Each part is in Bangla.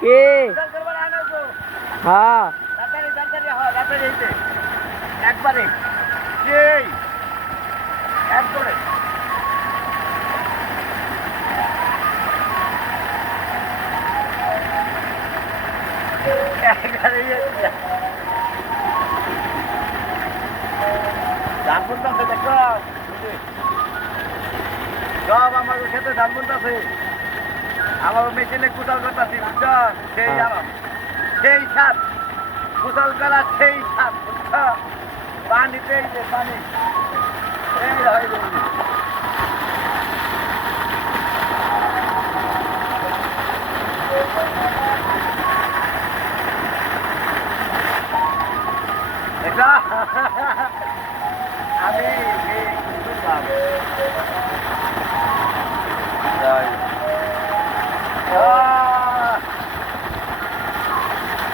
কি হ্যাঁ একবারে সেই একবারে ধান বুনতেছে দেখো সব আমার ক্ষেত্রে ধান বুনতেছে আমার মেশিনে কুটাল করতেছি বুঝছ সেই আরাম সেই সাপ কুটাল করা সেই সাপ বুঝছ পানিতে পানি এই হয় এটা আমি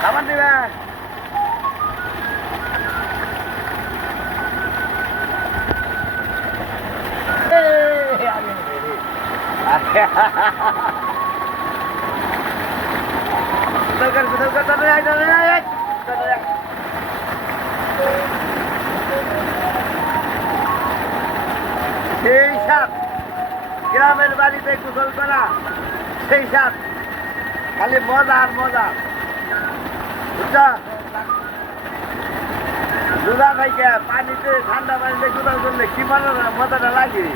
খাবার দিবেন সেই সাপ গ্রামের বাড়িতে গোসল করা সেই সাপ খালি মজা আর মজা বুঝছ দুধা থেকে পানিতে ঠান্ডা পানিতে গোসল করলে কি মজাটা লাগে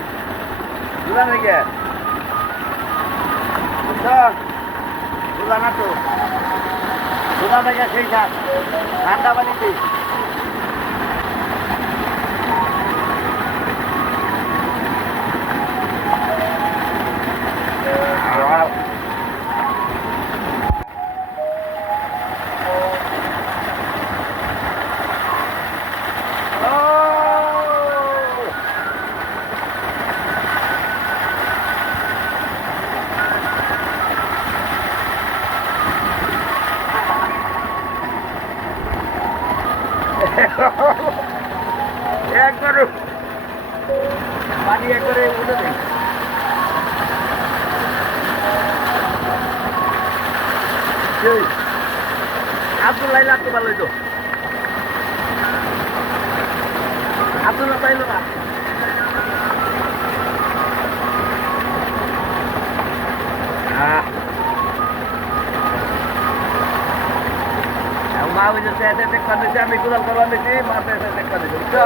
দুধা থেকে বুঝছ দুধা না তো দুধা থেকে সেই সাপ ঠান্ডা পানিতে একবারে পানি একবারে উঠে দেয় আব্দুল্লাহ লাগতে ভালো হইতো আব্দুল্লাহ পাইল না মা বুঝেছে আমি কোথাও করবার বেশি মা পেয়েছে বুঝছো